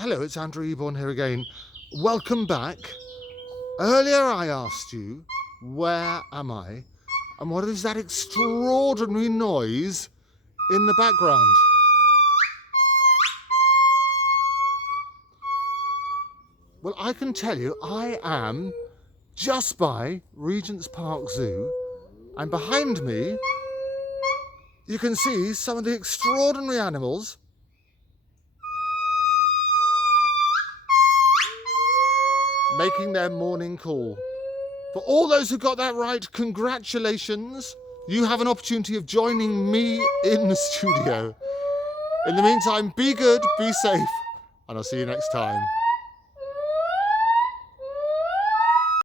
Hello, it's Andrew Eborn here again. Welcome back. Earlier I asked you, where am I? And what is that extraordinary noise in the background? Well, I can tell you, I am just by Regent's Park Zoo, and behind me you can see some of the extraordinary animals making their morning call. For all those who got that right, congratulations. You have an opportunity of joining me in the studio. In the meantime, be good, be safe, and I'll see you next time.